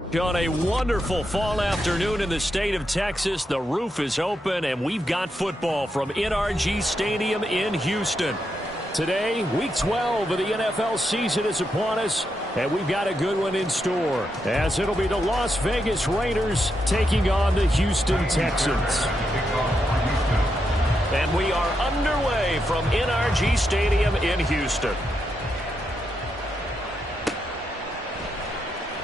On a wonderful fall afternoon in the state of Texas, the roof is open, and we've got football from NRG Stadium in Houston. Today, Week 12 of the NFL season is upon us, and we've got a good one in store, as it'll be the Las Vegas Raiders taking on the Houston Texans. And we are underway from NRG Stadium in Houston.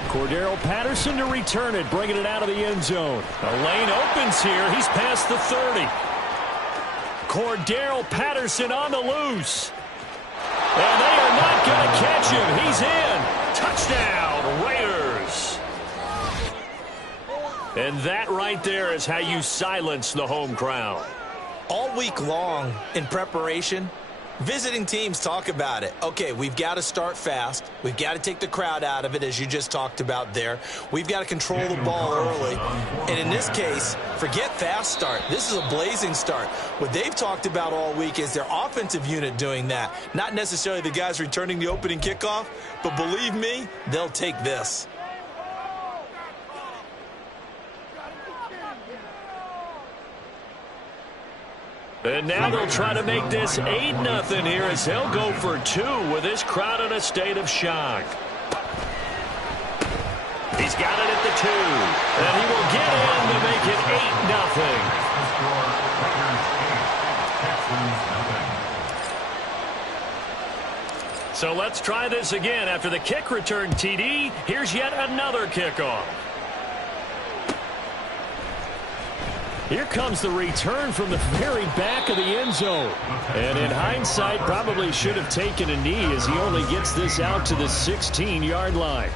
Cordero Patterson to return it, bringing it out of the end zone. The lane opens here. He's past the 30. Cordero Patterson on the loose. And they are not going to catch him. He's in. Touchdown, Raiders. And that right there is how you silence the home crowd. All week long in preparation, visiting teams talk about it. Okay, we've got to start fast. We've got to take the crowd out of it, as you just talked about there. We've got to control the ball early. And in this case, forget fast start. This is a blazing start. What they've talked about all week is their offensive unit doing that. Not necessarily the guys returning the opening kickoff, but believe me, they'll take this. And now they'll try to make this 8-0 here as they'll go for 2 with this crowd in a state of shock. He's got it at the 2. And he will get in to make it 8-0. So let's try this again. After the kick return TD, here's yet another kickoff. Here comes the return from the very back of the end zone. And in hindsight, probably should have taken a knee as he only gets this out to the 16-yard line.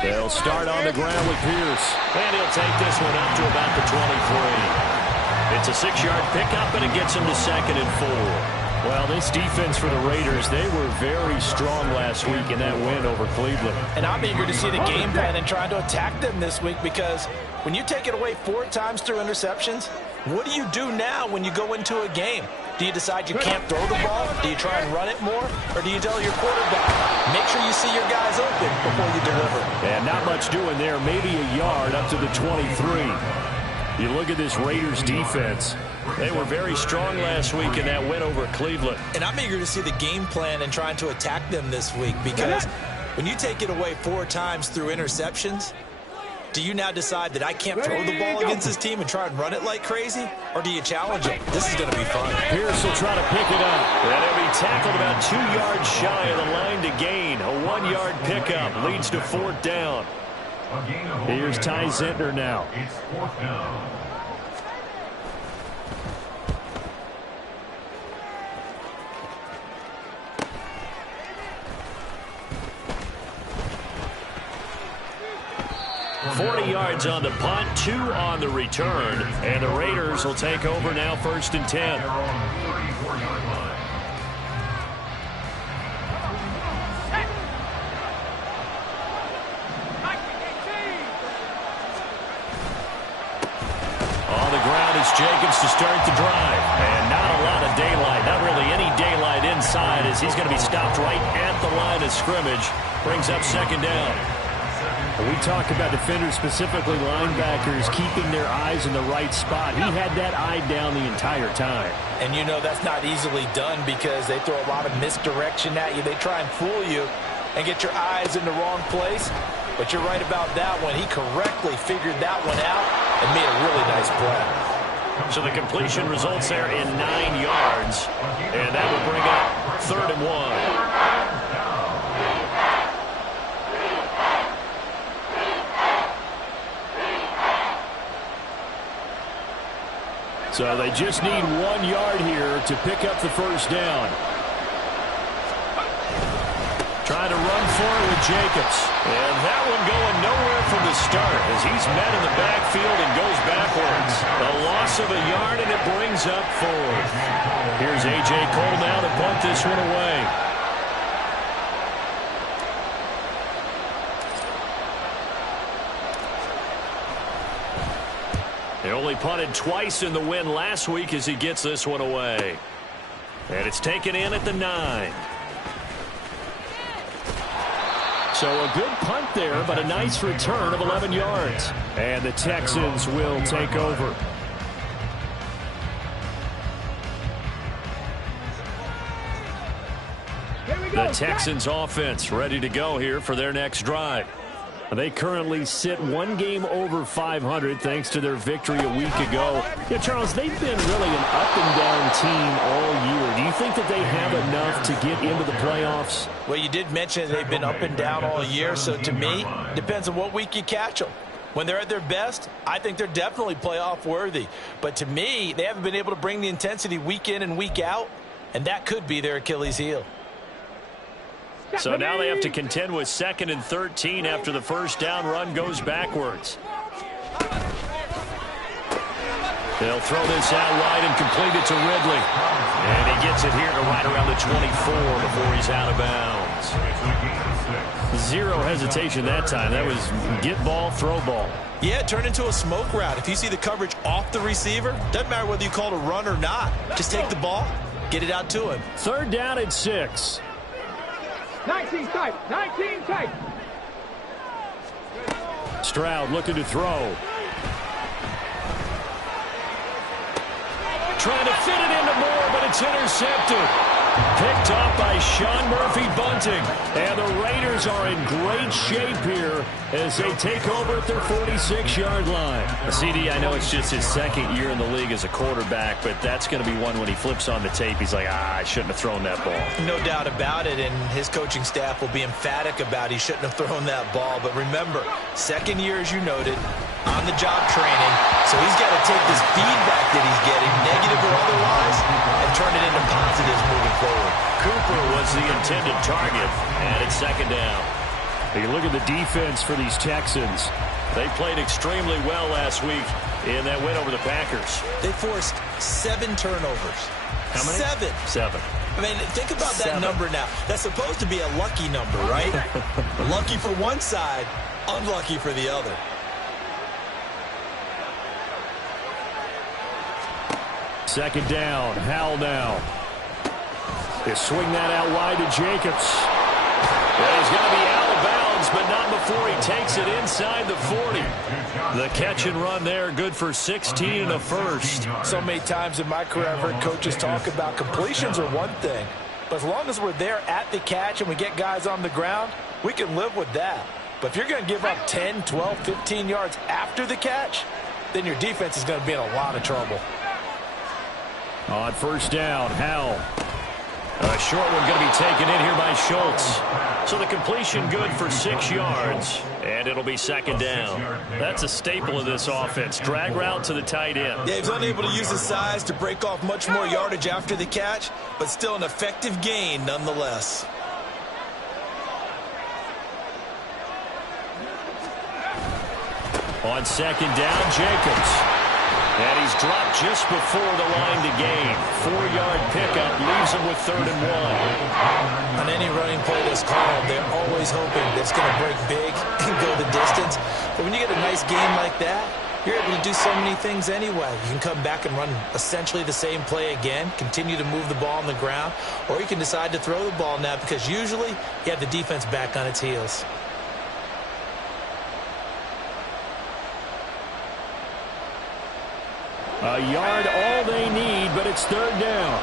They'll start on the ground with Pierce. And he'll take this one up to about the 23. It's a 6-yard pickup, and it gets him to 2nd and 4. Well, this defense for the Raiders, they were very strong last week in that win over Cleveland. And I'm eager to see the game plan and trying to attack them this week, because when you take it away 4 times through interceptions, what do you do now when you go into a game? Do you decide you can't throw the ball? Do you try and run it more? Or do you tell your quarterback, make sure you see your guys open before you deliver? And not much doing there, maybe a yard up to the 23. You look at this Raiders defense. They were very strong last week in that win over Cleveland. And I'm eager to see the game plan and trying to attack them this week, because when you take it away 4 times through interceptions, do you now decide that I can't throw the ball against this team and try and run it like crazy? Or do you challenge them? This is going to be fun. Pierce will try to pick it up. And he'll be tackled about 2 yards shy of the line to gain. A 1-yard pickup leads to 4th down. Here's Ty Zentner now. It's 4th down. $40 yards on the punt, 2 on the return, and the Raiders will take over now 1st and 10. On the ground is Jacobs to start the drive, and not a lot of daylight, not really any daylight inside, as he's going to be stopped right at the line of scrimmage. Brings up 2nd down. We talk about defenders, specifically linebackers, keeping their eyes in the right spot. He had that eye down the entire time. And you know that's not easily done, because they throw a lot of misdirection at you. They try and fool you and get your eyes in the wrong place. But you're right about that one. He correctly figured that one out and made a really nice play. So the completion results there in 9 yards. And that will bring up 3rd and 1. So they just need 1 yard here to pick up the 1st down. Trying to run for it with Jacobs. And that one going nowhere from the start as he's met in the backfield and goes backwards. A loss of a yard, and it brings up 4th. Here's A.J. Cole now to punt this one away. They only punted twice in the win last week as he gets this one away. And it's taken in at the 9. So a good punt there, but a nice return of 11 yards. And the Texans will take over. The Texans offense ready to go here for their next drive. They currently sit one game over 500 thanks to their victory a week ago. Yeah, Charles, they've been really an up-and-down team all year. Do you think that they have enough to get into the playoffs? Well, you did mention they've been up and down all year, so to me, depends on what week you catch them. When they're at their best, I think they're definitely playoff worthy. But to me, they haven't been able to bring the intensity week in and week out, and that could be their Achilles heel. So now they have to contend with 2nd and 13 after the first down run goes backwards. They'll throw this out wide and complete it to Ridley. And he gets it here to right around the 24 before he's out of bounds. Zero hesitation that time. That was get ball, throw ball. Yeah, turn into a smoke route. If you see the coverage off the receiver, doesn't matter whether you call it a run or not. Just take the ball, get it out to him. 3rd down and 6. 19 tight, 19 tight. Stroud looking to throw. Trying to fit it into Moore, but it's intercepted. Picked off by Sean Murphy-Bunting. And the Raiders are in great shape here as they take over at their 46-yard line. CD, I know it's just his 2nd year in the league as a quarterback, but that's going to be one when he flips on the tape. He's like, I shouldn't have thrown that ball. No doubt about it, and his coaching staff will be emphatic about he shouldn't have thrown that ball. But remember, 2nd year, as you noted, on-the-job training, so he's got to take this feedback that he's getting, negative or otherwise, and turn it into positives moving forward. Cooper was the intended target, and it's 2nd down. You look at the defense for these Texans. They played extremely well last week in that win over the Packers. They forced 7 turnovers. How many? 7. I mean, think about that number now. That's supposed to be a lucky number, right? Lucky for one side, unlucky for the other. Second down. Howell now. They swing that out wide to Jacobs. And he's going to be out of bounds, but not before he takes it inside the 40. The catch and run there, good for 16 and a first. So many times in my career, I've heard coaches talk about completions are one thing. But as long as we're there at the catch and we get guys on the ground, we can live with that. But if you're going to give up 10, 12, 15 yards after the catch, then your defense is going to be in a lot of trouble. On first down, Howell. A short one going to be taken in here by Schultz. So the completion good for 6 yards, and it'll be 2nd down. That's a staple of this offense. Drag route to the tight end. Yeah, he was unable to use his size to break off much more yardage after the catch, but still an effective gain nonetheless. On 2nd down, Jacobs. And he's dropped just before the line to gain. 4-yard pickup leaves him with 3rd and 1. On any running play that's called, they're always hoping that it's going to break big and go the distance. But when you get a nice game like that, you're able to do so many things anyway. You can come back and run essentially the same play again, continue to move the ball on the ground, or you can decide to throw the ball now because usually you have the defense back on its heels. A yard all they need, but it's 3rd down.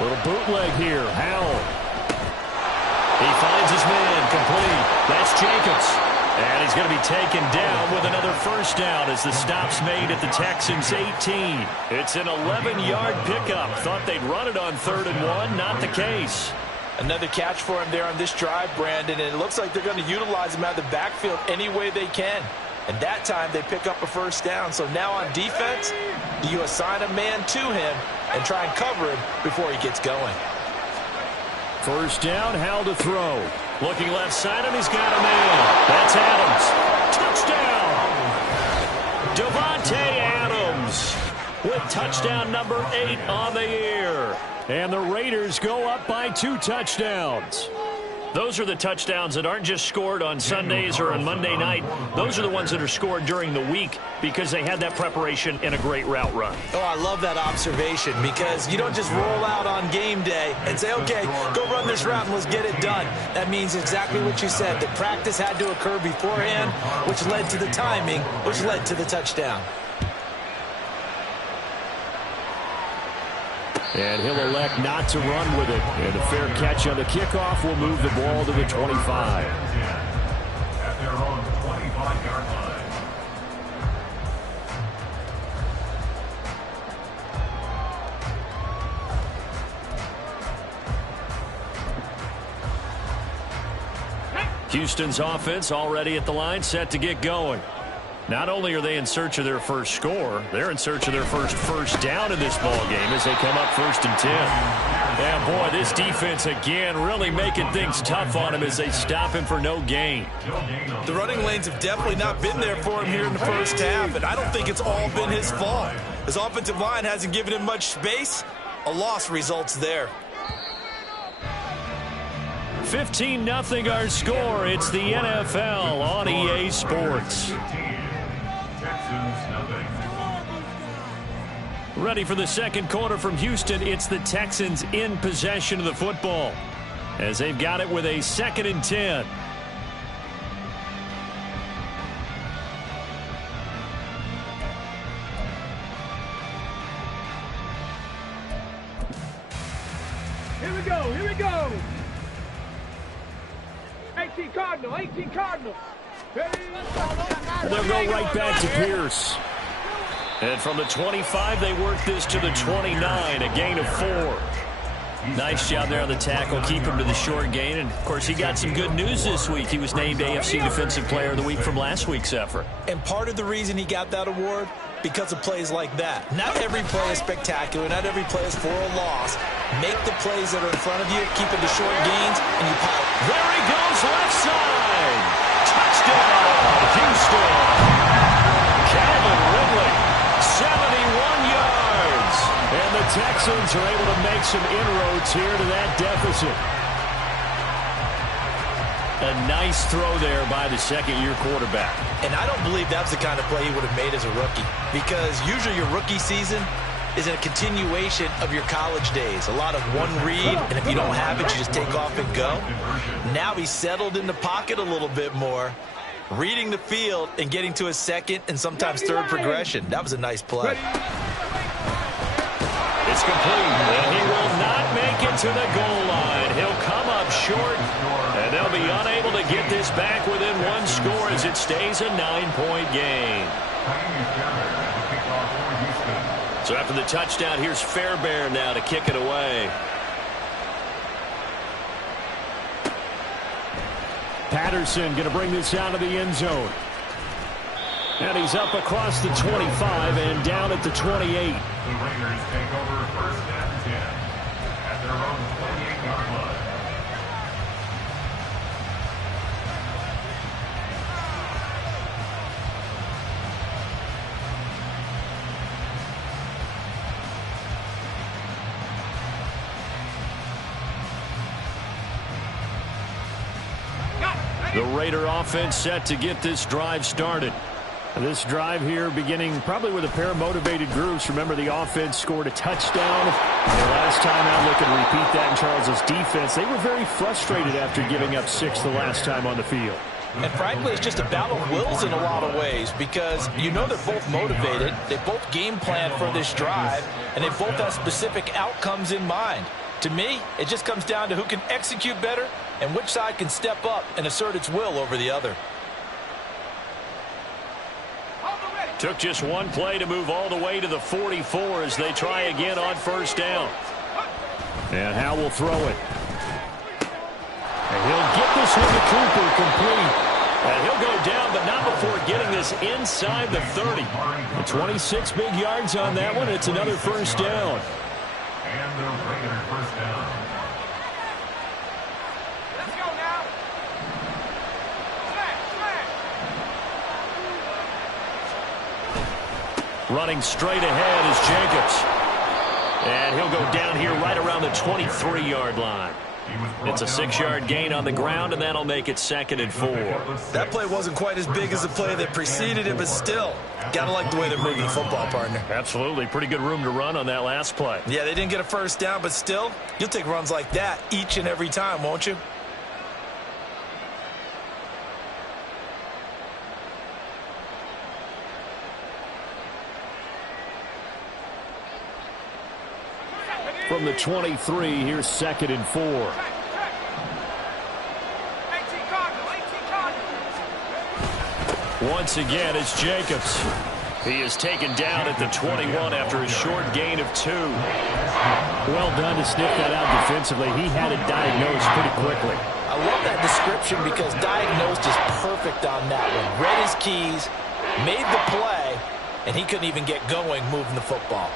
Little bootleg here. Howell. He finds his man complete. That's Jacobs. And he's going to be taken down with another first down as the stop's made at the Texans' 18. It's an 11-yard pickup. Thought they'd run it on 3rd and 1. Not the case. Another catch for him there on this drive, Brandon, and it looks like they're going to utilize him out of the backfield any way they can. And that time they pick up a first down. So now on defense, do you assign a man to him and try and cover him before he gets going? First down, Howell to throw. Looking left side, and he's got a man. That's Adams. Touchdown! Devontae Adams with touchdown number 8 on the year. And the Raiders go up by 2 touchdowns. Those are the touchdowns that aren't just scored on Sundays or on Monday night. Those are the ones that are scored during the week because they had that preparation and a great route run. Oh, I love that observation because you don't just roll out on game day and say, okay, go run this route and let's get it done. That means exactly what you said. The practice had to occur beforehand, which led to the timing, which led to the touchdown. And he'll elect not to run with it. And a fair catch on the kickoff will move the ball to the 25. At their own 25-yard line. Houston's offense already at the line, set to get going. Not only are they in search of their first score, they're in search of their first down in this ball game as they come up 1st and 10. Yeah, boy, this defense again really making things tough on him as they stop him for no gain. The running lanes have definitely not been there for him here in the first half, and I don't think it's all been his fault. His offensive line hasn't given him much space. A loss results there. 15-0 our score. It's the NFL on EA Sports. Ready for the second quarter from Houston. It's the Texans in possession of the football as they've got it with a 2nd and 10. Here we go, here we go. 18 Cardinal, 18 Cardinal. They'll go right back to Pierce. And from the 25, they work this to the 29, a gain of 4. Nice job there on the tackle, keep him to the short gain. And, of course, he got some good news this week. He was named AFC Defensive Player of the Week from last week's effort. And part of the reason he got that award, because of plays like that. Not every play is spectacular. Not every play is for a loss. Make the plays that are in front of you, keep it to short gains, and you pile. There he goes, left side. Touchdown, Houston. Calvin Ridley, 71 yards. And the Texans are able to make some inroads here to that deficit. A nice throw there by the second-year quarterback. And I don't believe that's the kind of play he would have made as a rookie, because usually your rookie season is a continuation of your college days. A lot of one read, and if you don't have it, you just take off and go. Now he's settled in the pocket a little bit more, reading the field and getting to his second and sometimes third progression. That was a nice play. It's complete, and he will not make it to the goal line. He'll come up short, and they'll be unable to get this back within one score as it stays a 9-point game. So after the touchdown, here's Fairbairn now to kick it away. Patterson going to bring this out of the end zone. And he's up across the 25 and down at the 28. The Raiders take over 1st and 10 at their own 28-yard line. The Raider offense set to get this drive started. This drive here beginning probably with a pair of motivated groups. Remember, the offense scored a touchdown. The last time out, look and repeat that in Charles's defense. They were very frustrated after giving up 6 the last time on the field. And frankly, it's just a battle of wills in a lot of ways, because you know they're both motivated. They both game plan for this drive, and they both have specific outcomes in mind. To me, it just comes down to who can execute better and which side can step up and assert its will over the other. Took just one play to move all the way to the 44 as they try again on 1st down. And Howe will throw it. And he'll get this one to Cooper complete. And he'll go down, but not before getting this inside the 30. And 26 big yards on that one. It's another 1st down. And the Raiders 1st down. Let's go now. Running straight ahead is Jacobs. And he'll go down here right around the 23-yard line. It's a 6-yard gain on the ground, and that'll make it 2nd and 4. That play wasn't quite as big as the play that preceded it, but still, got to like the way they're moving the football, partner. Absolutely. Pretty good room to run on that last play. Yeah, they didn't get a first down, but still, you'll take runs like that each and every time, won't you? From the 23, here's 2nd and 4. 18 Cardinal. Once again, it's Jacobs. He is taken down at the 21 after a short gain of 2. Well done to sniff that out defensively. He had it diagnosed pretty quickly. I love that description because diagnosed is perfect on that one. Read his keys, made the play, and he couldn't even get going moving the football.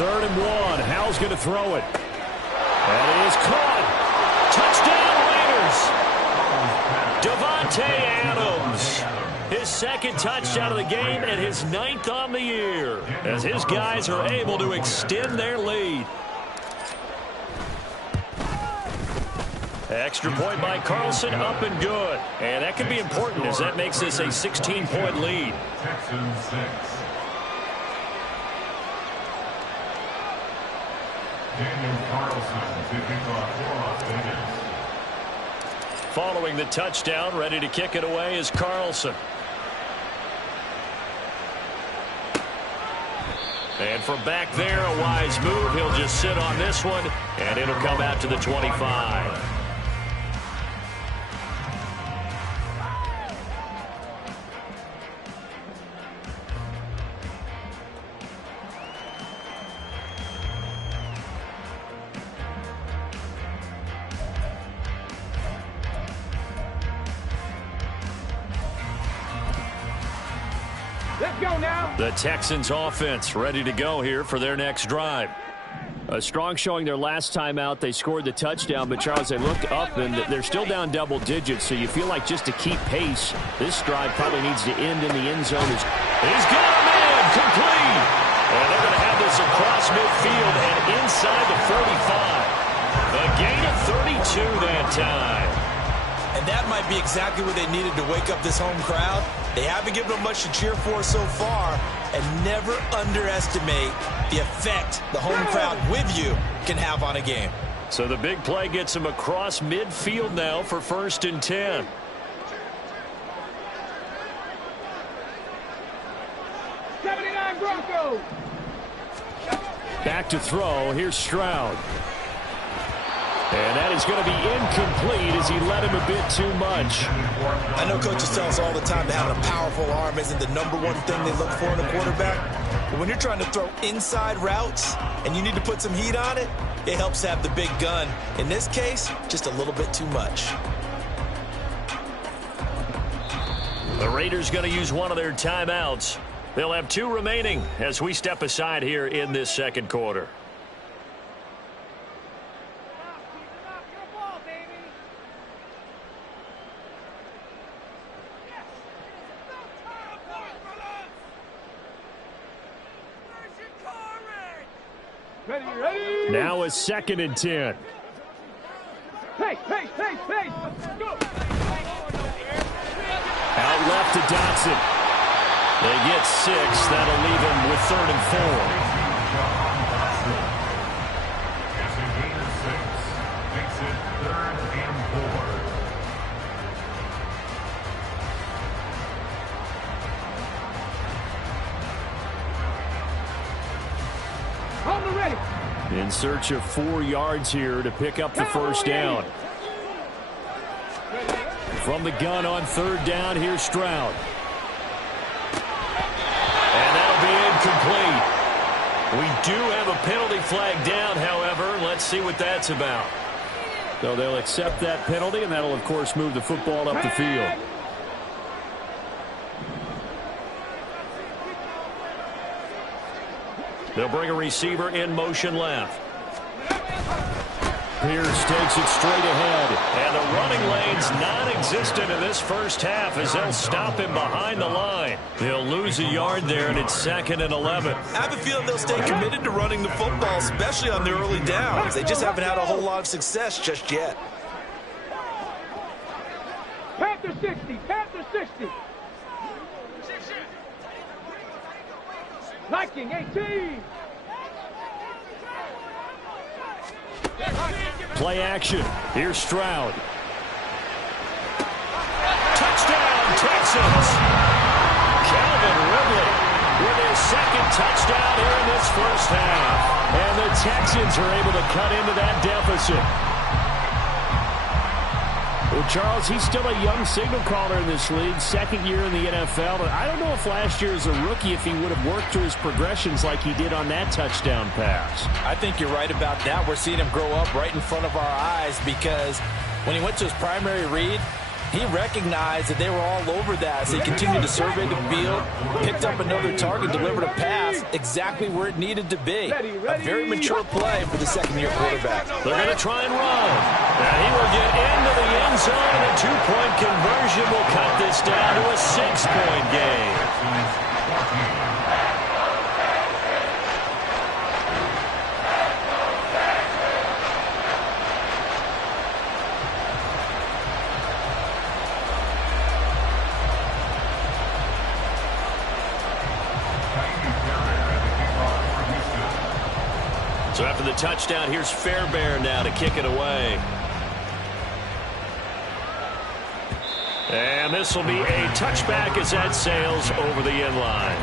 Third and 1. Howell's going to throw it. And it is caught. Touchdown, Raiders. Devontae Adams. His 2nd touchdown of the game and his 9th on the year, as his guys are able to extend their lead. Extra point by Carlson, up and good. And that could be important as that makes this a 16-point lead. Texans 6. Daniel Carlson to kick off for Las Vegas. Following the touchdown, ready to kick it away is Carlson. And from back there, a wise move. He'll just sit on this one, and it'll come out to the 25. Let's go now. The Texans offense ready to go here for their next drive. A strong showing their last time out. They scored the touchdown, but Charles, they look up and they're still down double digits, so you feel like just to keep pace, this drive probably needs to end in the end zone. He's got a man complete. And they're going to have this across midfield and inside the 45. A gain of 32 that time. And that might be exactly what they needed to wake up this home crowd. They haven't given them much to cheer for so far, and never underestimate the effect the home crowd with you can have on a game. So the big play gets him across midfield now for 1st and 10. Broncos. Back to throw. Here's Stroud. And that is going to be incomplete as he led him a bit too much. I know coaches tell us all the time that having a powerful arm isn't the #1 thing they look for in a quarterback. But when you're trying to throw inside routes and you need to put some heat on it, it helps have the big gun. In this case, just a little bit too much. The Raiders going to use one of their timeouts. They'll have 2 remaining as we step aside here in this 2nd quarter. Ready. Now it's 2nd and 10. Pace. Go. Out left to Dotson. They get 6. That'll leave him with 3rd and 4. It's a gain of 6. Makes it 3rd and 4. On the ready. In search of 4 yards here to pick up the first down. From the gun on 3rd down, here's Stroud. And that'll be incomplete. We do have a penalty flag down, however. Let's see what that's about. So they'll accept that penalty, and that'll, of course, move the football up the field. They'll bring a receiver in motion left. Pierce takes it straight ahead. And the running lane's non-existent in this first half as they'll stop him behind the line. They'll lose a yard there, and it's 2nd and 11. I have a feeling they'll stay committed to running the football, especially on their early downs. They just haven't had a whole lot of success just yet. Panther 60, Panther 60. Liking 18. Play action. Here's Stroud. Touchdown, Texans. Calvin Ridley with his 2nd touchdown here in this first half. And the Texans are able to cut into that deficit. Well, Charles, he's still a young signal caller in this league, 2nd year in the NFL. But I don't know if last year as a rookie, if he would have worked through his progressions like he did on that touchdown pass. I think you're right about that. We're seeing him grow up right in front of our eyes because when he went to his primary read, he recognized that they were all over that. So he continued to survey the field, picked up another target, delivered a pass exactly where it needed to be. A very mature play for the 2nd-year quarterback. They're going to try and run. And he will get into the end zone, and a 2-point conversion will cut this down to a 6-point game. So after the touchdown, here's Fairbairn now to kick it away. And this will be a touchback as that sails over the end line.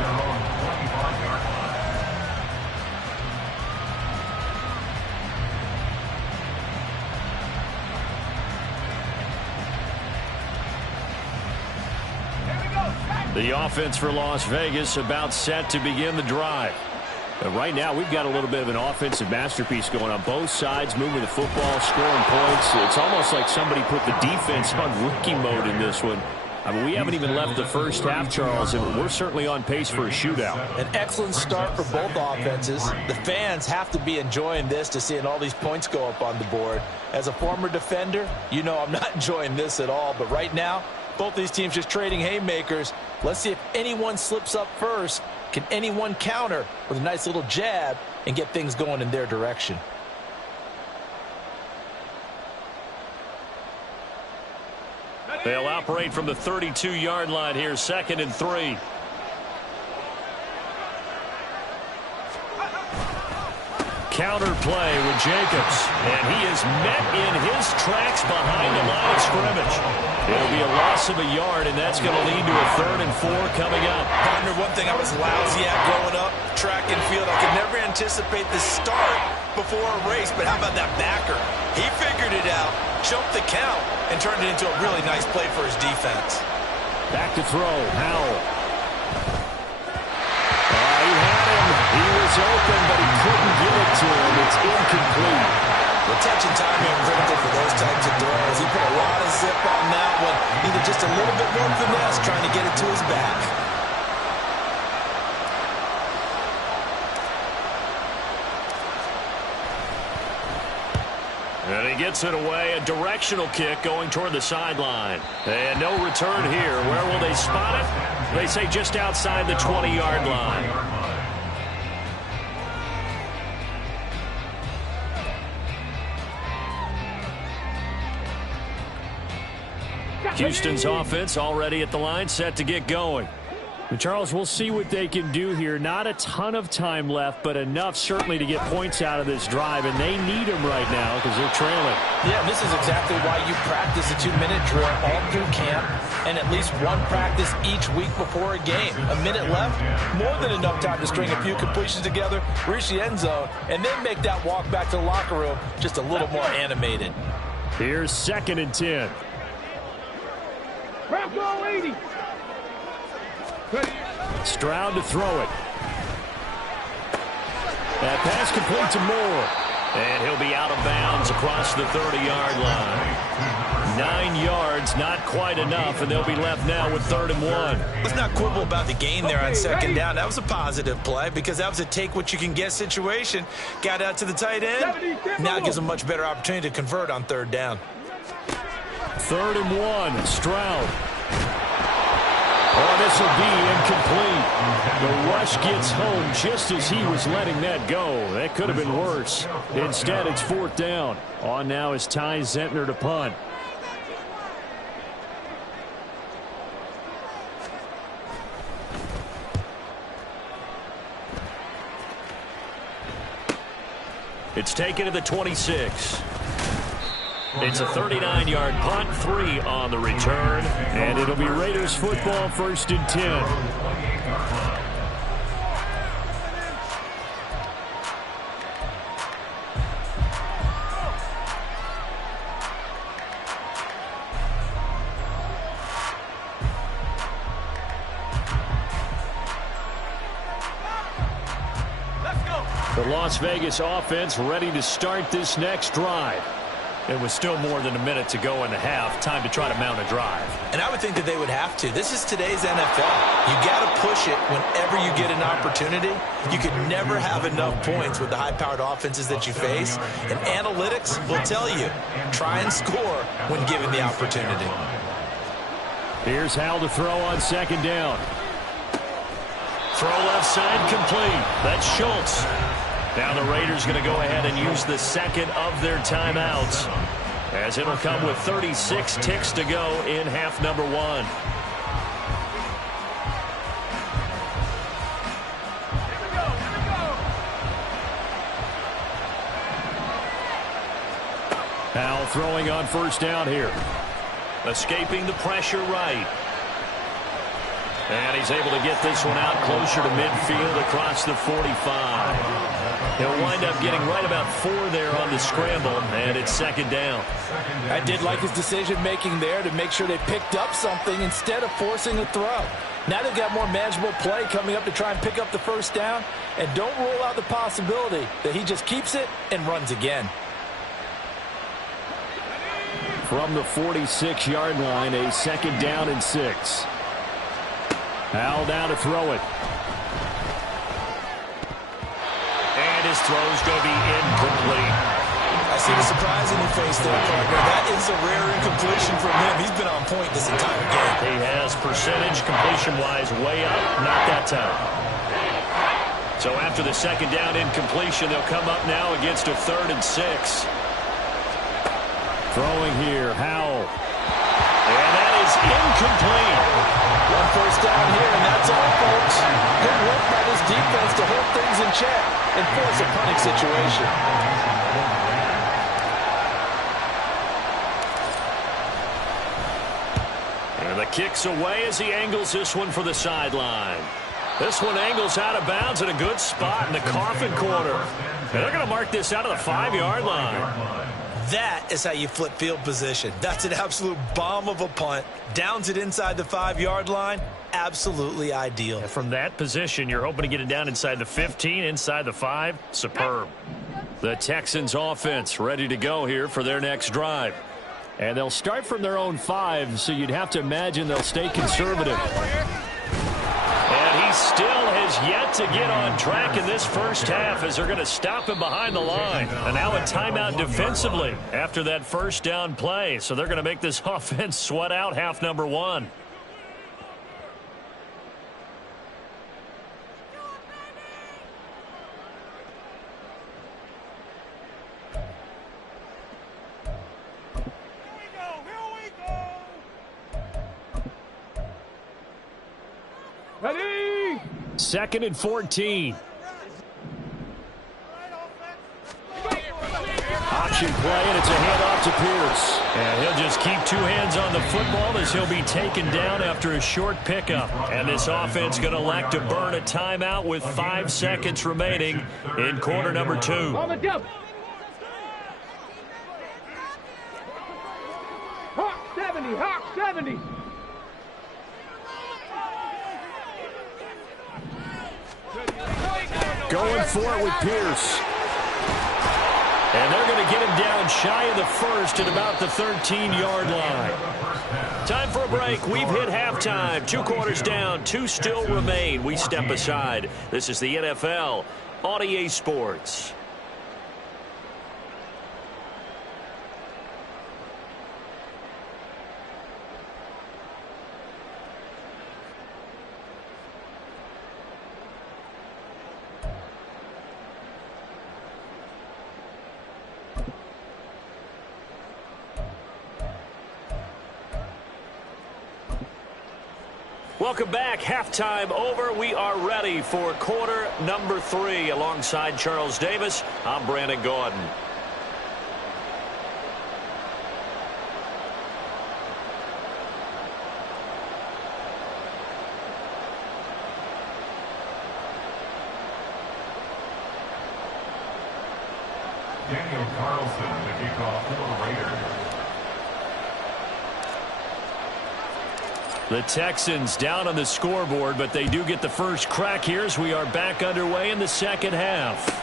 The offense for Las Vegas about set to begin the drive. But right now, we've got a little bit of an offensive masterpiece going on both sides, moving the football, scoring points. It's almost like somebody put the defense on rookie mode in this one. I mean, we haven't even left the first half, Charles, and we're certainly on pace for a shootout. An excellent start for both offenses. The fans have to be enjoying this to seeing all these points go up on the board. As a former defender, you know I'm not enjoying this at all. But right now, both these teams just trading haymakers. Let's see if anyone slips up first. Can anyone counter with a nice little jab and get things going in their direction? They'll operate from the 32-yard line here, 2nd and 3. Counter play with Jacobs, and he is met in his tracks behind the line of scrimmage. It'll be a loss of a yard, and that's going to lead to a 3rd and 4 coming up. Partner, one thing I was lousy at growing up, track and field, I could never anticipate the start before a race, but how about that backer? He figured it out, jumped the count, and turned it into a really nice play for his defense. Back to throw, Howell. He had him. He was open, but he couldn't get it to him. It's incomplete. Well, touch and timing are critical for those types of throws. He put a lot of zip on that one. Needed just a little bit more finesse trying to get it to his back. And he gets it away. A directional kick going toward the sideline. And no return here. Where will they spot it? They say just outside the 20-yard line. Houston's offense already at the line, set to get going. And Charles, we'll see what they can do here. Not a ton of time left, but enough certainly to get points out of this drive, and they need them right now because they're trailing. Yeah, this is exactly why you practice a 2-minute drill all through camp and at least one practice each week before a game. A minute left, more than enough time to string a few completions together, reach the end zone, and then make that walk back to the locker room just a little more animated. Here's 2nd and 10. Bronco 80. Stroud to throw it. That pass complete to Moore. And he'll be out of bounds across the 30-yard line. 9 yards, not quite enough, and they'll be left now with 3rd and 1. Let's not quibble about the gain there on 2nd down. That was a positive play because that was a take-what-you-can-get situation. Got out to the tight end. Now it gives them a much better opportunity to convert on 3rd down. 3rd and 1, Stroud. Oh, this will be incomplete. The rush gets home just as he was letting that go. That could have been worse. Instead, it's 4th down. On now is Ty Zentner to punt. It's taken to the 26. It's a 39-yard punt, 3 on the return, and it'll be Raiders football, 1st and 10. The Las Vegas offense ready to start this next drive. It was still more than a minute to go in the half. Time to try to mount a drive. And I would think that they would have to. This is today's NFL. You got to push it whenever you get an opportunity. You could never have enough points with the high-powered offenses that you face. And analytics will tell you, try and score when given the opportunity. Here's Howell to throw on 2nd down. Throw left side complete. That's Schultz. Now the Raiders going to go ahead and use the 2nd of their timeouts, as it'll come with 36 ticks to go in half number 1. Howell throwing on 1st down here. Escaping the pressure right. And he's able to get this one out closer to midfield across the 45. He'll wind up getting right about 4 there on the scramble, and it's 2nd down. I did like his decision-making there to make sure they picked up something instead of forcing a throw. Now they've got more manageable play coming up to try and pick up the 1st down, and don't rule out the possibility that he just keeps it and runs again. From the 46-yard line, a 2nd down and 6. Howell down to throw it. And his throw's going to be incomplete. I see the surprise in your face there, partner. That is a rare incompletion from him. He's been on point this entire game. He has percentage completion-wise way up. Not that time. So after the 2nd down incompletion, they'll come up now against a 3rd and 6. Throwing here, Howell. And that is incomplete. 1 first down here, and that's all, folks. Good work by this defense to hold things in check and force a punting situation. And the kick's away as he angles this one for the sideline. This one angles out of bounds in a good spot in the coffin corner. And they're going to mark this out of the 5-yard line. That is how you flip field position. That's an absolute bomb of a punt. Downs it inside the 5-yard line. Absolutely ideal. From that position, you're hoping to get it down inside the 15, inside the 5. Superb. The Texans offense ready to go here for their next drive. And they'll start from their own 5, so you'd have to imagine they'll stay conservative. And he still has yet to get on track in this first half as they're going to stop him behind the line. And now a timeout defensively after that 1st down play. So they're going to make this offense sweat out half number 1. Ready? 2nd and 14. Option play, and it's a handoff to Pierce. And he'll just keep 2 hands on the football as he'll be taken down after a short pickup. And this offense going to elect to burn a timeout with 5 seconds remaining in quarter number 2. On the double. Hawk 70, Hawk 70. Going for it with Pierce. And they're going to get him down shy of the first at about the 13-yard line. Time for a break. We've hit halftime. 2 quarters down. 2 still remain. We step aside. This is the NFL on EA Sports. Welcome back. Halftime over. We are ready for quarter number 3. Alongside Charles Davis, I'm Brandon Gordon. Daniel Carlson, the kickoff for the Raiders. The Texans down on the scoreboard, but they do get the first crack here as we are back underway in the second half.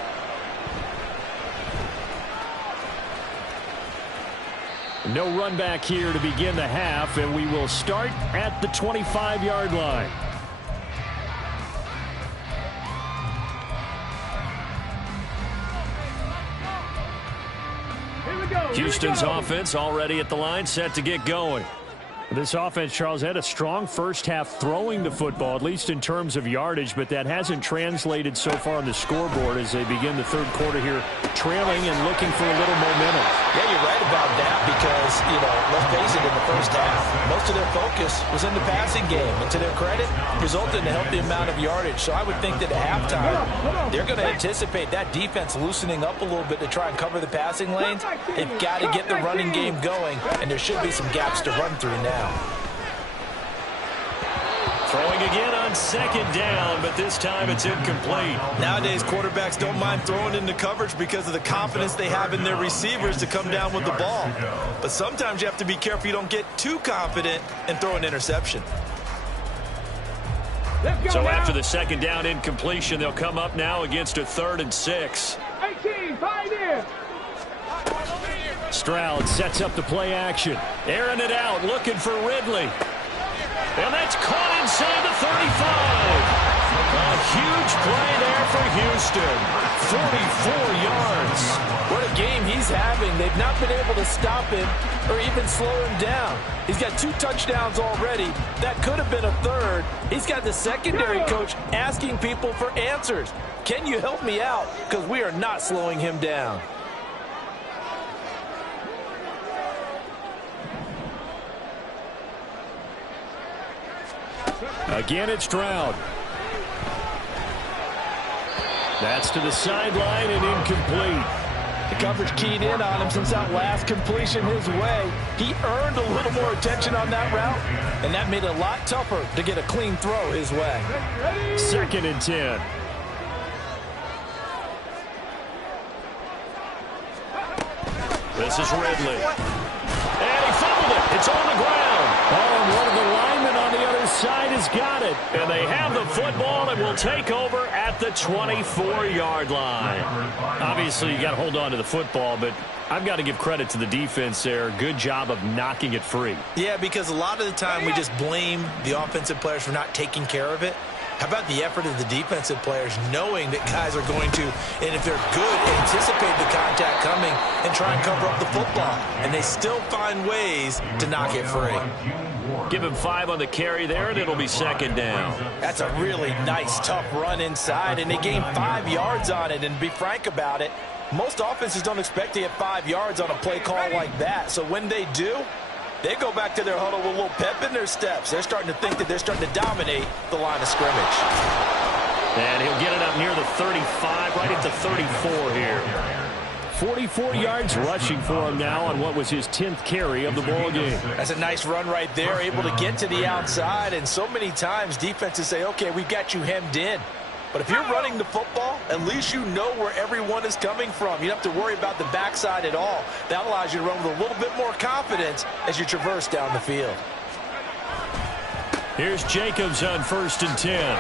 No run back here to begin the half, and we will start at the 25-yard line. Houston's offense already at the line, set to get going. This offense, Charles, had a strong first half throwing the football, at least in terms of yardage, but that hasn't translated so far on the scoreboard as they begin the third quarter here, trailing and looking for a little momentum. Yeah, you're right about that because, let's face it, in the first half, most of their focus was in the passing game. And to their credit, resulted in a healthy amount of yardage. So I would think that at halftime, they're going to anticipate that defense loosening up a little bit to try and cover the passing lanes. They've got to get the running game going, and there should be some gaps to run through now. Throwing again on second down, but this time it's incomplete. Nowadays, quarterbacks don't mind throwing into coverage because of the confidence they have in their receivers to come down with the ball. But sometimes you have to be careful you don't get too confident and throw an interception. So after the second down incompletion, they'll come up now against a 3rd and 6. 18, 5 in. Stroud sets up the play action. Airing it out, looking for Ridley. And that's caught inside the 35. A huge play there for Houston. 44 yards. What a game he's having. They've not been able to stop him or even slow him down. He's got 2 touchdowns already. That could have been a 3rd. He's got the secondary coach asking people for answers. Can you help me out? Because we are not slowing him down. Again, it's Stroud. That's to the sideline and incomplete. The coverage keyed in on him since that last completion his way. He earned a little more attention on that route, and that made it a lot tougher to get a clean throw his way. 2nd and 10. This is Ridley. And he fumbled it. It's on the ground. Oh, and one of the linemen on the other side has got it. And they have the football and will take over at the 24-yard line. Obviously, you got to hold on to the football, but I've got to give credit to the defense there. Good job of knocking it free. Yeah, because a lot of the time we just blame the offensive players for not taking care of it. How about the effort of the defensive players knowing that guys are going to, and if they're good, anticipate the contact coming and try and cover up the football. And they still find ways to knock it free. Give him 5 on the carry there, and it'll be 2nd down. That's a really nice, tough run inside, and they gained 5 yards on it. And to be frank about it, most offenses don't expect to get 5 yards on a play call like that. So when they do, they go back to their huddle with a little pep in their steps. They're starting to think that they're starting to dominate the line of scrimmage. And he'll get it up near the 35, right at the 34 here. 44 yards rushing for him now on what was his 10th carry of the ball game. That's a nice run right there, able to get to the outside. And so many times defenses say, okay, we've got you hemmed in. But if you're running the football, at least you know where everyone is coming from. You don't have to worry about the backside at all. That allows you to run with a little bit more confidence as you traverse down the field. Here's Jacobs on 1st and 10.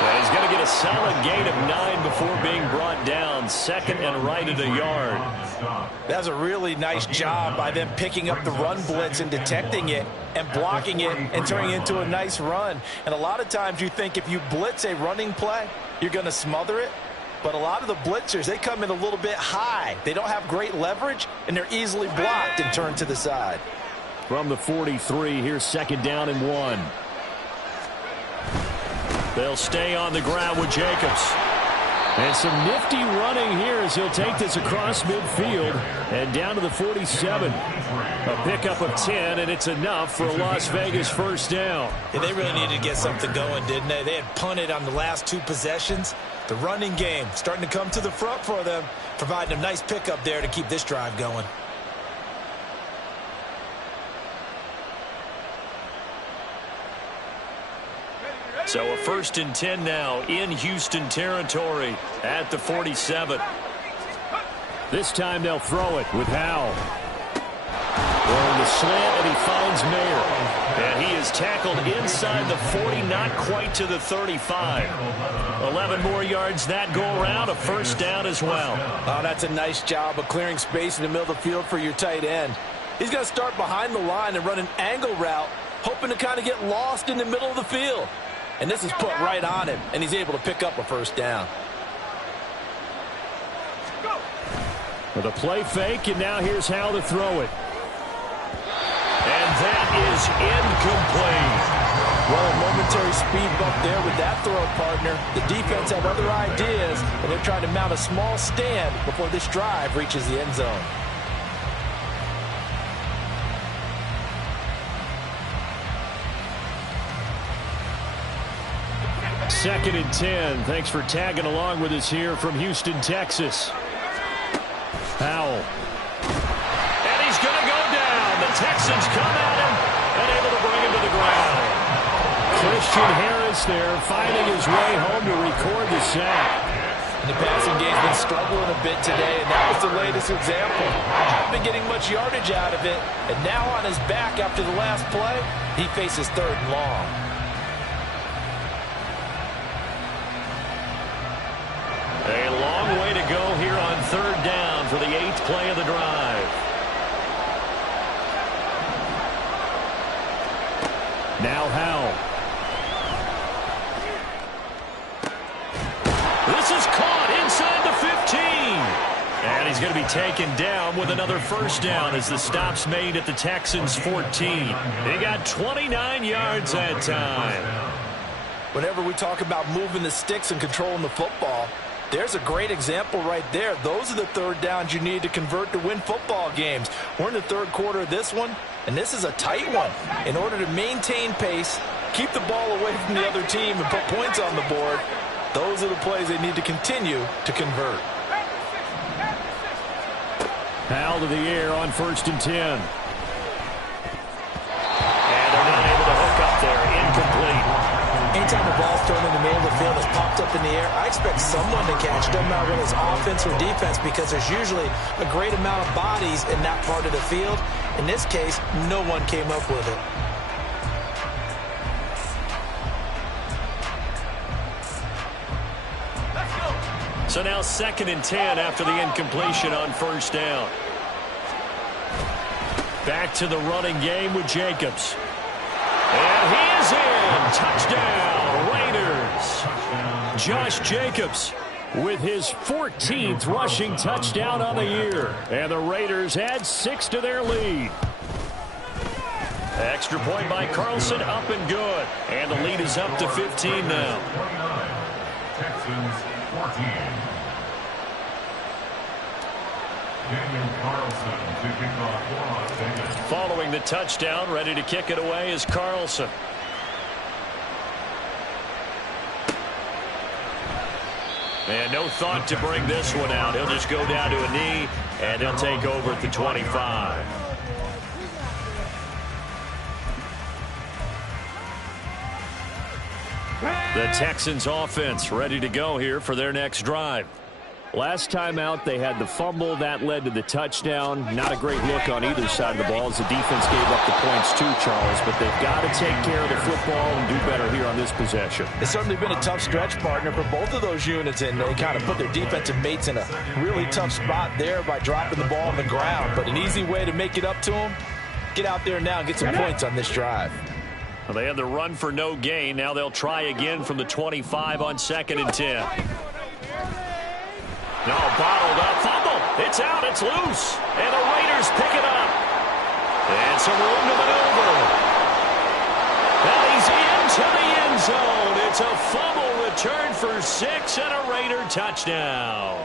Well, he's going to get a solid gain of 9 before being brought down. Second and right at a yard. That's a really nice job by them picking up the run blitz and detecting it and blocking it and turning it into a nice run. And a lot of times you think if you blitz a running play, you're going to smother it. But a lot of the blitzers, they come in a little bit high. They don't have great leverage, and they're easily blocked and turned to the side. From the 43, here's second down and 1. They'll stay on the ground with Jacobs. And some nifty running here as he'll take this across midfield and down to the 47. A pickup of 10, and it's enough for a Las Vegas first down. Yeah, they really needed to get something going, didn't they? They had punted on the last 2 possessions. The running game starting to come to the front for them, providing a nice pickup there to keep this drive going. So a 1st and 10 now in Houston territory at the 47. This time they'll throw it with Howell. Going the slant, and he finds Mayer. And he is tackled inside the 40, not quite to the 35. 11 more yards that go around, a first down as well. Oh, that's a nice job of clearing space in the middle of the field for your tight end. He's going to start behind the line and run an angle route, hoping to kind of get lost in the middle of the field. And this is put right on him, and he's able to pick up a first down. With a play fake, and now here's how to throw it. And that is incomplete. Well, a momentary speed bump there with that throw, partner. The defense had other ideas, and they're trying to mount a small stand before this drive reaches the end zone. Second and 10. Thanks for tagging along with us here from Houston, Texas. Howell. And he's going to go down. The Texans come at him and able to bring him to the ground. Christian Harris there finding his way home to record the sack. And the passing game's been struggling a bit today, and that was the latest example. Hasn't been getting much yardage out of it, and now on his back after the last play, he faces 3rd and long. A long way to go here on 3rd down for the 8th play of the drive. Now Howell. This is caught inside the 15. And he's going to be taken down with another first down as the stop's made at the Texans' 14. They got 29 yards that time. Whenever we talk about moving the sticks and controlling the football, there's a great example right there. Those are the 3rd downs you need to convert to win football games. We're in the 3rd quarter of this one, and this is a tight one. In order to maintain pace, keep the ball away from the other team, and put points on the board, those are the plays they need to continue to convert. Howell to the air on 1st and 10. And they're not able to hook up there. Incomplete. Anytime the ball's thrown in the middle of the field, it's popped up in the air, I expect someone to catch. Doesn't matter whether it's offense or defense, because there's usually a great amount of bodies in that part of the field. In this case, no one came up with it. So now 2nd and 10 after the incompletion on 1st down. Back to the running game with Jacobs. And he is in. Touchdown, Raiders. Josh Jacobs with his 14th rushing touchdown on the year. And the Raiders add 6 to their lead. Extra point by Carlson, up and good. And the lead is up to 15 now. 29, Texans 14. Daniel Carlson to kick off for Las Vegas. Following the touchdown, ready to kick it away is Carlson. And no thought to bring this one out. He'll just go down to a knee, and he'll take over at the 25. The Texans offense ready to go here for their next drive. Last time out, they had the fumble. That led to the touchdown. Not a great look on either side of the ball as the defense gave up the points too, Charles. But they've got to take care of the football and do better here on this possession. It's certainly been a tough stretch, partner, for both of those units, and they kind of put their defensive mates in a really tough spot there by dropping the ball on the ground. But an easy way to make it up to them, get out there now and get some points on this drive. Well, they had the run for no gain. Now they'll try again from the 25 on 2nd and 10. No, bottled up, fumble. It's out, it's loose. And the Raiders pick it up. And some room to maneuver. And he's into the end zone. It's a fumble return for 6 and a Raider touchdown.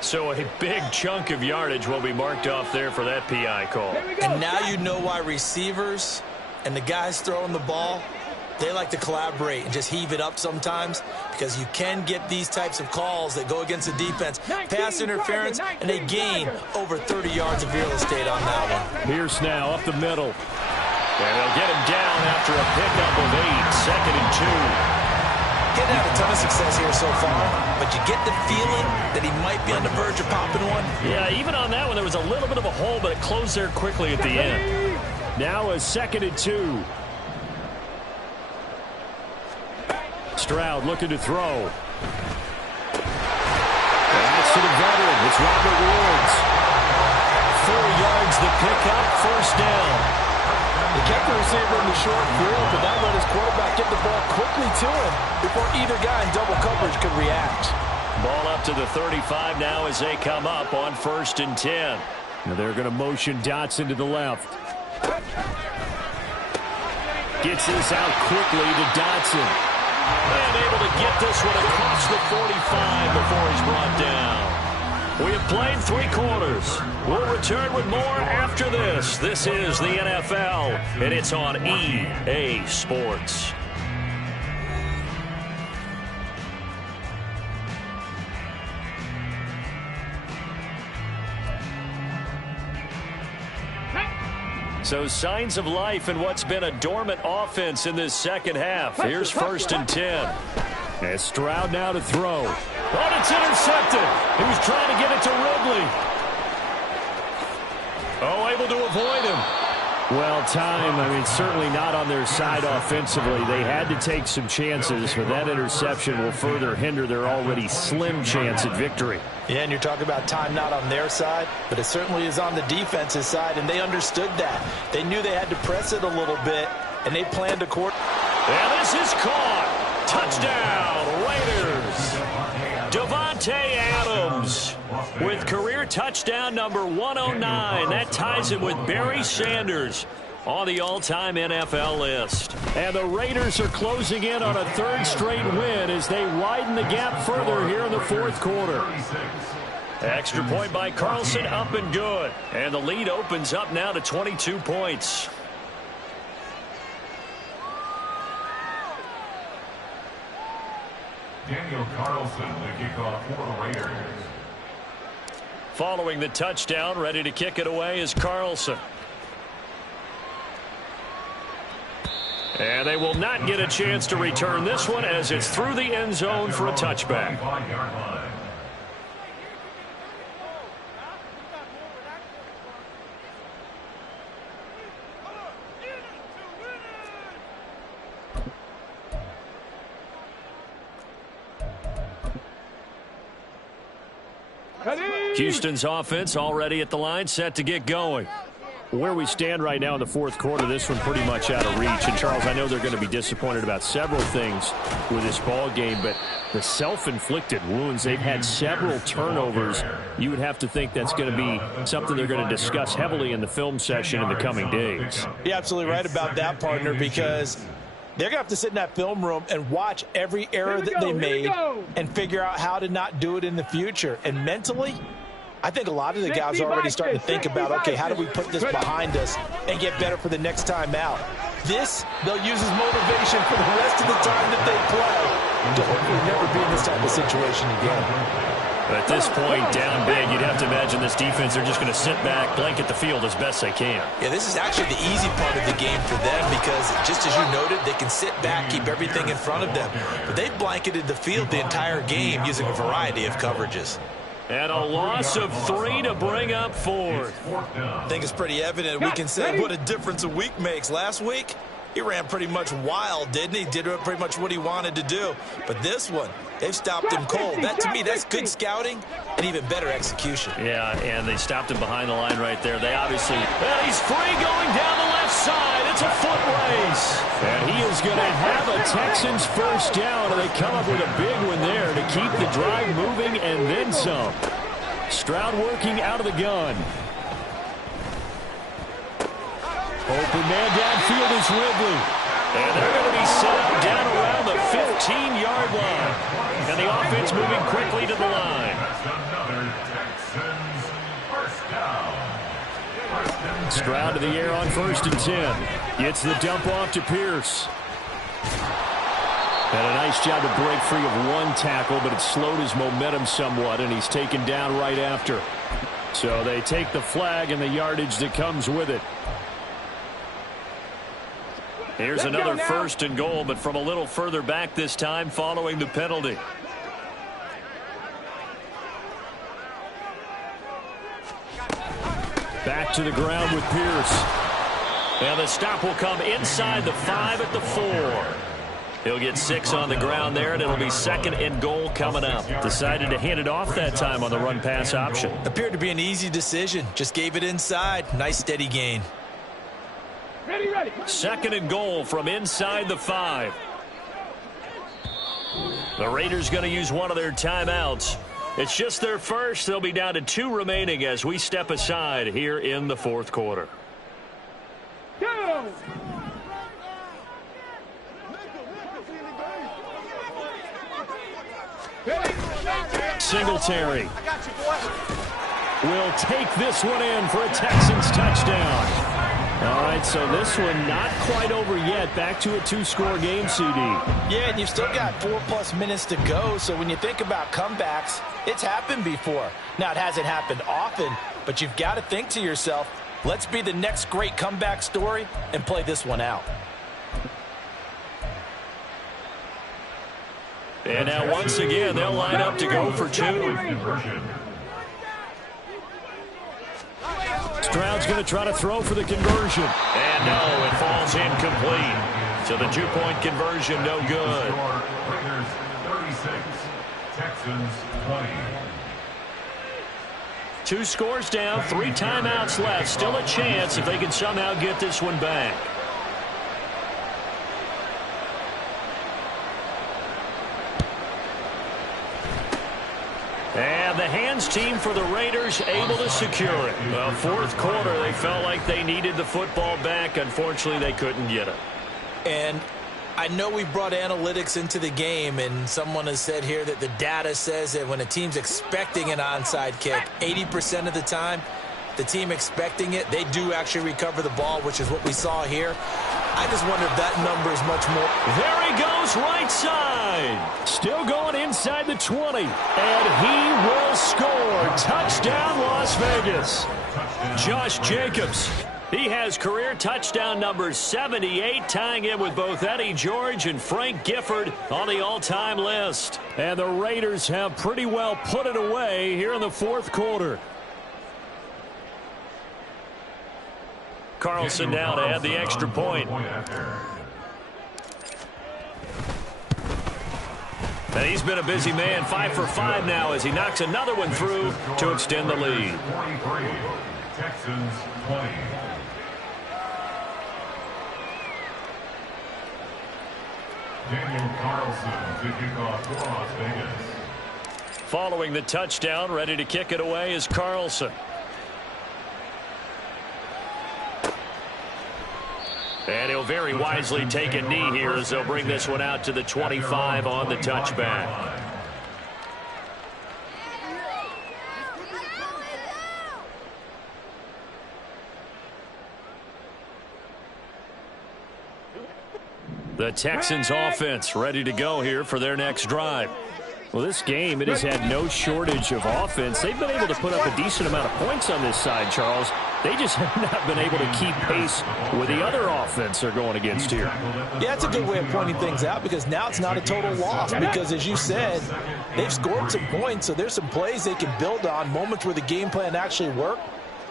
So a big chunk of yardage will be marked off there for that PI call. And now you know why receivers and the guys throwing the ball, they like to collaborate and just heave it up sometimes, because you can get these types of calls that go against the defense, pass interference, and they gain over 30 yards of real estate on that one. Pierce now up the middle. And they'll get him down after a pickup of 8, 2nd and 2. Getting out a ton of success here so far, but you get the feeling that he might be on the verge of popping one. Yeah, even on that one, there was a little bit of a hole, but it closed there quickly at the end. Now a 2nd and 2. Stroud looking to throw. That's to the veteran. It's Robert Woods. 4 yards the pickup, 1st down. He kept the receiver in the short field, but that let his quarterback get the ball quickly to him before either guy in double coverage could react. Ball up to the 35 now as they come up on 1st and 10. Now they're going to motion Dotson to the left. Gets this out quickly to Dotson. And able to get this one across the 45 before he's brought down. We have played 3 quarters. We'll return with more after this. This is the NFL, and it's on EA Sports. So signs of life in what's been a dormant offense in this second half. Here's 1st and 10. And Stroud now to throw. Oh, it's intercepted. He was trying to get it to Ridley. Oh, able to avoid him. Well, time, certainly not on their side offensively. They had to take some chances, but that interception will further hinder their already slim chance at victory. Yeah, and you're talking about time not on their side, but it certainly is on the defense's side, and they understood that. They knew they had to press it a little bit, and they planned accordingly. And this is caught. Touchdown, Raiders. Davante Adams with career touchdown number 109. That ties him with Barry Sanders on the all-time NFL list. And the Raiders are closing in on a 3rd straight win as they widen the gap further here in the 4th quarter. Extra point by Carlson, up and good. And the lead opens up now to 22 points. Daniel Carlson, the kickoff for the Raiders. Following the touchdown, ready to kick it away is Carlson. And they will not get a chance to return this one as it's through the end zone for a touchback. Houston's offense already at the line, set to get going. Where we stand right now in the 4th quarter, this one pretty much out of reach. And, Charles, I know they're going to be disappointed about several things with this ball game, but the self-inflicted wounds, they've had several turnovers. You would have to think that's going to be something they're going to discuss heavily in the film session in the coming days. You're absolutely right about that, partner, because they're going to have to sit in that film room and watch every error that they made and figure out how to not do it in the future. And mentally, I think a lot of the guys are already starting to think about, okay, how do we put this behind us and get better for the next time out? This, they'll use as motivation for the rest of the time that they play to hopefully never be in this type of situation again. At this point, down big, you'd have to imagine this defense, they're just going to sit back, blanket the field as best they can. Yeah, this is actually the easy part of the game for them because, just as you noted, they can sit back, keep everything in front of them. But they've blanketed the field the entire game using a variety of coverages. And a loss of 3 to bring up 4th. I think it's pretty evident we can say what a difference a week makes. Last week, he ran pretty much wild, didn't he? Did pretty much what he wanted to do. But this one, they've stopped him cold. That, to me, that's good scouting and even better execution. Yeah, and they stopped him behind the line right there. They obviously... And he's free going down the left side. It's a foot race. And he is going to have a Texans first down, and they come up with a big one there to keep the drive moving and then some. Stroud working out of the gun. Open man downfield is Ridley. And they're going to be set up down around the 15-yard line. And the offense moving quickly to the line. Stroud to the air on 1st and 10. Gets the dump off to Pierce. And a nice job to break free of one tackle, but it slowed his momentum somewhat, and he's taken down right after. So they take the flag and the yardage that comes with it. Here's another 1st and goal, but from a little further back this time following the penalty. Back to the ground with Pierce. And the stop will come inside the 5 at the 4. He'll get 6 on the ground there, and it'll be 2nd and goal coming up. Decided to hand it off that time on the run-pass option. Appeared to be an easy decision. Just gave it inside. Nice steady gain. Ready. 2nd and goal from inside the 5. The Raiders going to use one of their timeouts. It's just their first. They'll be down to 2 remaining as we step aside here in the 4th quarter. Go! Singletary will take this one in for a Texans touchdown. All right, so this one not quite over yet. Back to a 2-score game, CD. Yeah, and you've still got 4+ minutes to go, so when you think about comebacks, it's happened before. Now, it hasn't happened often, but you've got to think to yourself, let's be the next great comeback story and play this one out. And now once again, they'll line up to go for 2. Stroud's going to try to throw for the conversion. And no, it falls incomplete. So the 2-point conversion, no good. Raiders 36, Texans 20. 2 scores down, 3 timeouts left. Still a chance if they can somehow get this one back. And the hands team for the Raiders able to secure it. Well, 4th quarter, they felt like they needed the football back. Unfortunately, they couldn't get it. And I know we brought analytics into the game, and someone has said here that the data says that when a team's expecting an onside kick, 80% of the time, the team expecting it, they do actually recover the ball, which is what we saw here. I just wonder if that number is much more. There he goes, right side. Still going inside the 20. And he will score. Touchdown, Las Vegas. Josh Jacobs. He has career touchdown number 78, tying in with both Eddie George and Frank Gifford on the all-time list. And the Raiders have pretty well put it away here in the 4th quarter. Carlson now to add the extra point. And he's been a busy man, 5 for 5 now as he knocks another one through to extend the lead. 43, Texans 20. Daniel Carlson to kick off for Las Vegas. Following the touchdown, ready to kick it away is Carlson. And he'll very wisely take a knee here as they'll bring this one out to the 25 on the touchback. The Texans offense ready to go here for their next drive. Well, this game, it has had no shortage of offense. They've been able to put up a decent amount of points on this side, Charles. They just have not been able to keep pace with the other offense they're going against here. Yeah, it's a good way of pointing things out because now it's not a total loss because, as you said, they've scored some points, so there's some plays they can build on, moments where the game plan actually worked.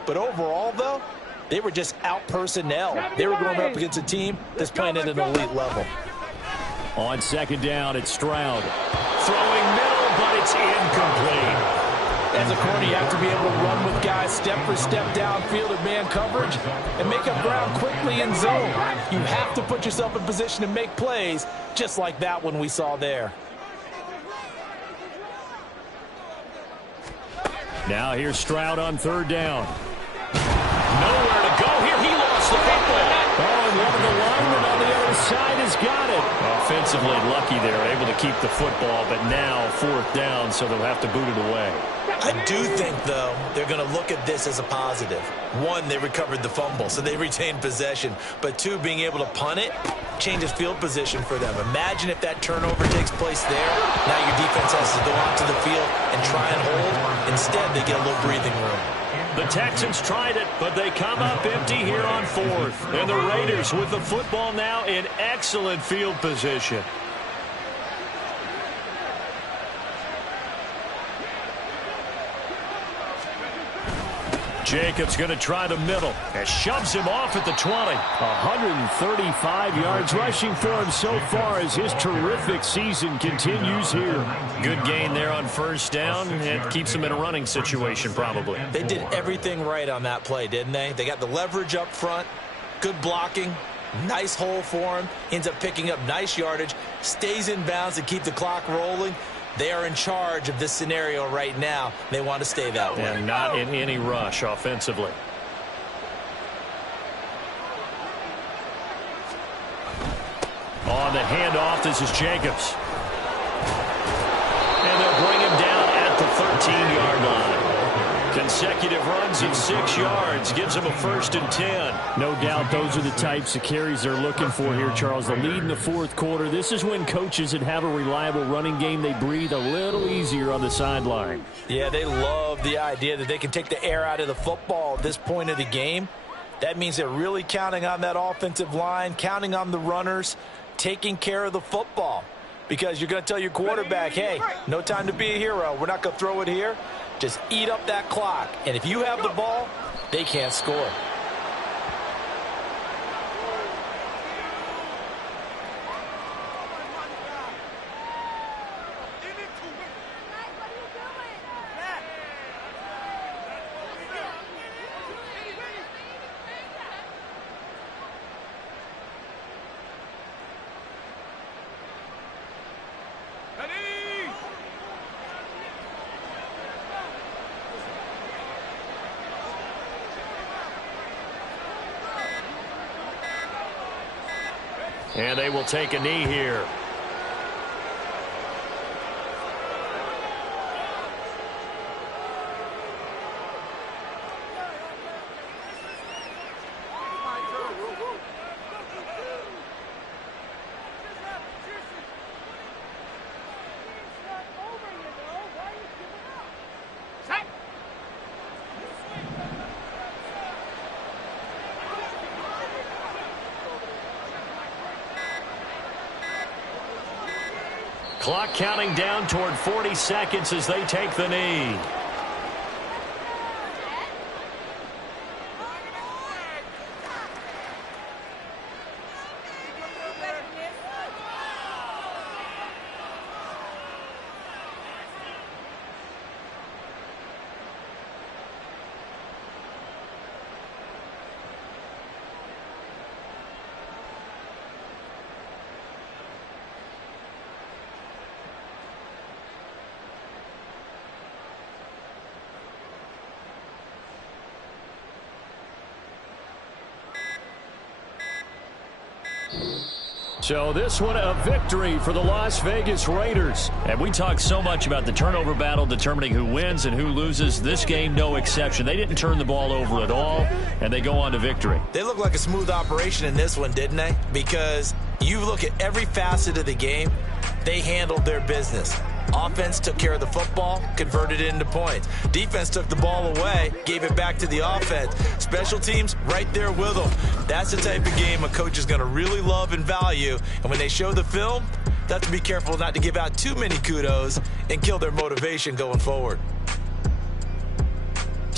But overall, though, they were just out-personnel. They were going up against a team that's playing at an elite level. On second down, it's Stroud. Throwing middle, but it's incomplete. As a corner, you have to be able to run with guys step for step downfield in man coverage and make up ground quickly in zone. You have to put yourself in position to make plays, just like that one we saw there. Now here's Stroud on third down. Nowhere to go here. He lost the football. Oh, and one of the linemen on the other side has got it. Offensively lucky there, able to keep the football, but now fourth down, so they'll have to boot it away. I do think, though, they're going to look at this as a positive. One, they recovered the fumble, so they retained possession. But two, being able to punt it changes field position for them. Imagine if that turnover takes place there. Now your defense has to go onto the field and try and hold. Instead, they get a little breathing room. The Texans tried it, but they come up empty here on fourth. And the Raiders with the football now in excellent field position. Jacobs going to try the middle and shoves him off at the 20. 135 yards rushing for him so far as his terrific season continues here. Good gain there on first down. It keeps him in a running situation probably. They did everything right on that play, didn't they? They got the leverage up front, good blocking, nice hole for him, ends up picking up nice yardage, stays in bounds to keep the clock rolling. They are in charge of this scenario right now. They want to stay that way. And not in any rush offensively. On the handoff, this is Jacobs. And they'll bring him down at the 13-yard line. Consecutive runs of 6 yards gives him a 1st and 10. No doubt those are the types of carries they're looking for here, Charles. The lead in the fourth quarter. This is when coaches that have a reliable running game, they breathe a little easier on the sideline. Yeah, they love the idea that they can take the air out of the football at this point of the game. That means they're really counting on that offensive line, counting on the runners, taking care of the football. Because you're going to tell your quarterback, hey, no time to be a hero. We're not going to throw it here. Just eat up that clock. And if you have the ball, they can't score. And they will take a knee here. Clock counting down toward 40 seconds as they take the knee. So this one a victory for the Las Vegas Raiders. And we talk so much about the turnover battle determining who wins and who loses. This game, no exception. They didn't turn the ball over at all, and they go on to victory. They look like a smooth operation in this one, didn't they? Because you look at every facet of the game, they handled their business. Offense took care of the football, converted it into points. Defense took the ball away, gave it back to the offense. Special teams right there with them. That's the type of game a coach is going to really love and value. And when they show the film, they have to be careful not to give out too many kudos and kill their motivation going forward.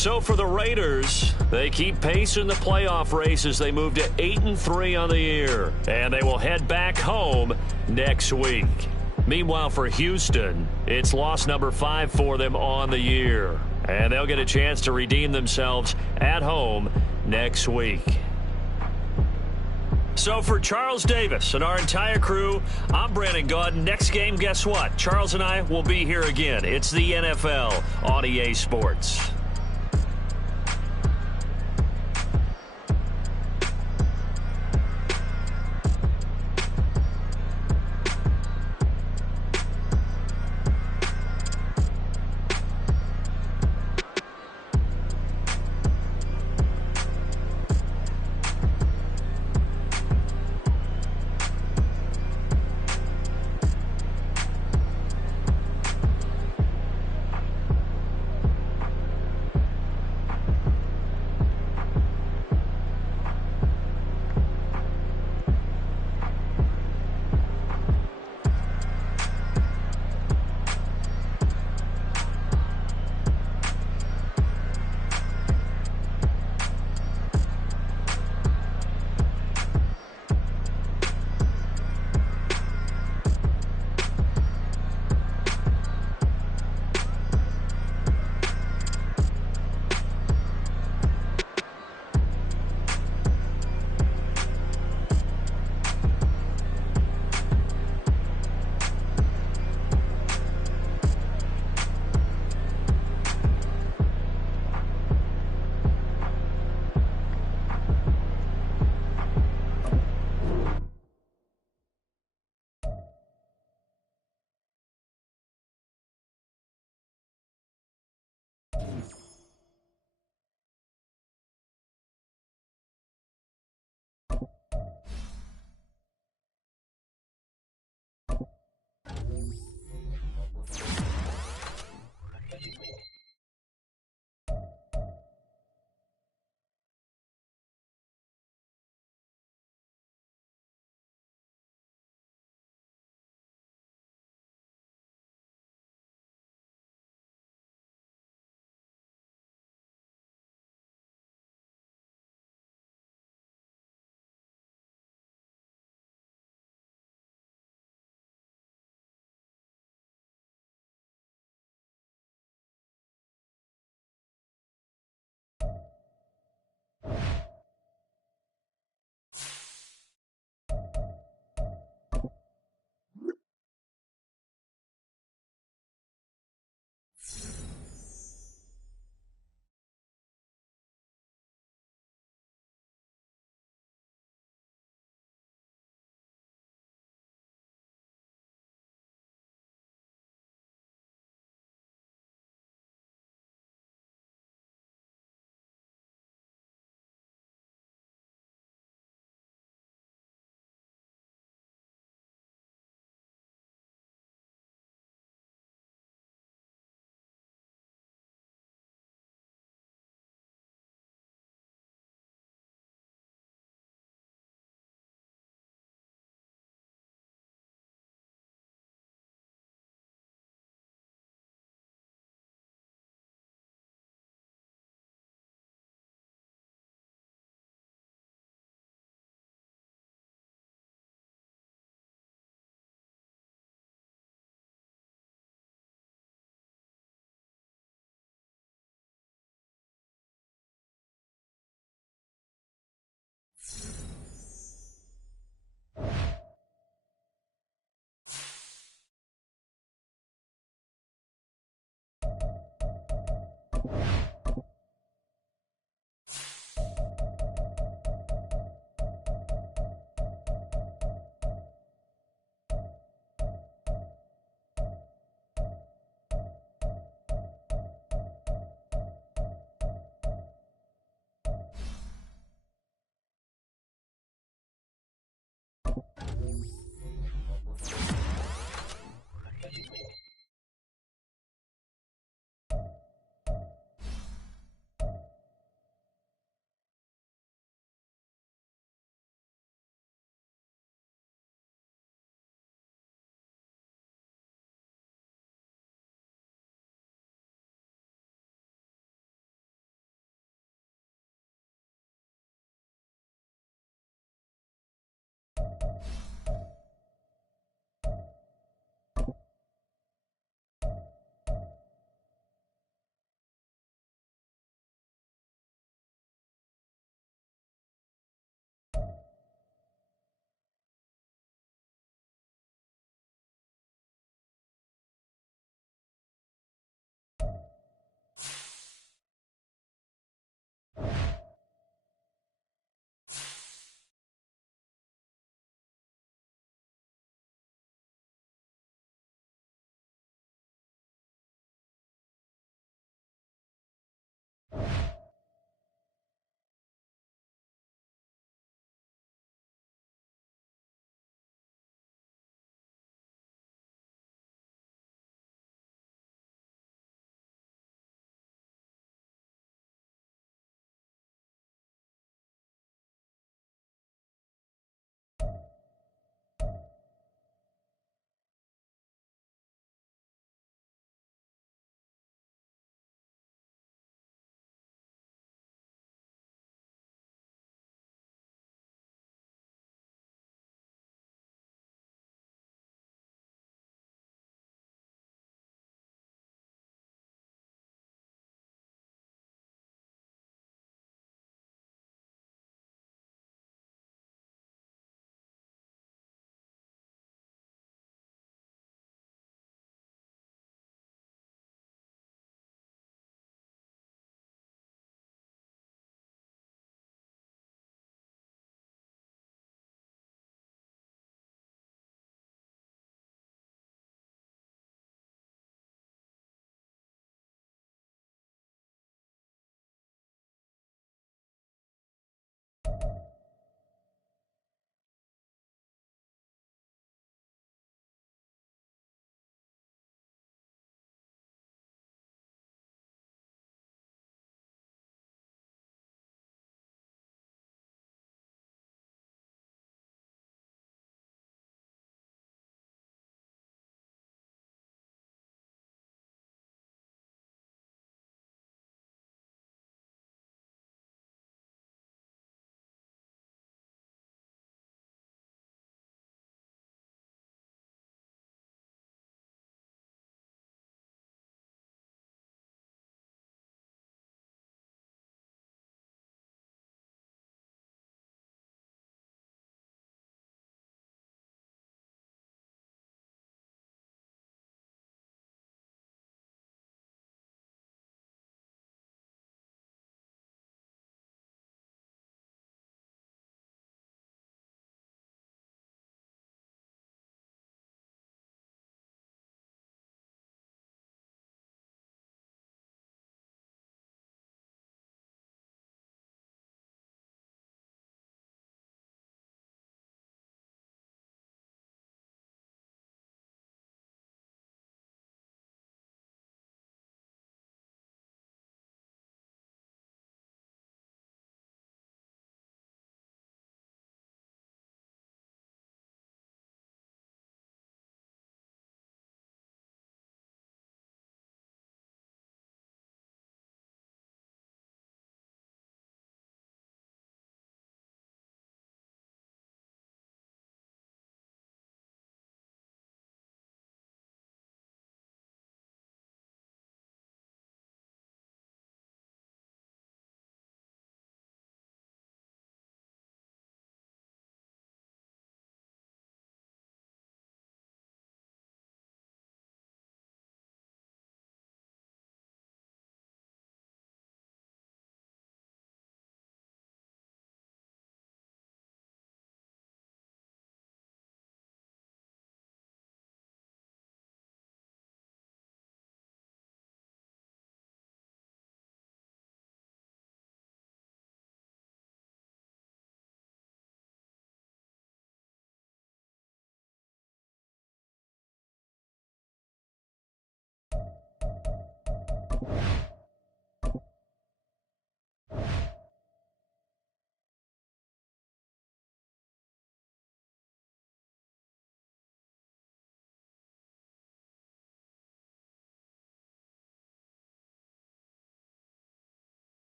So for the Raiders, they keep pace in the playoff race as they move to 8-3 on the year. And they will head back home next week. Meanwhile, for Houston, it's loss number 5 for them on the year. And they'll get a chance to redeem themselves at home next week. So for Charles Davis and our entire crew, I'm Brandon Gaudin. Next game, guess what? Charles and I will be here again. It's the NFL on EA Sports.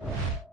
line.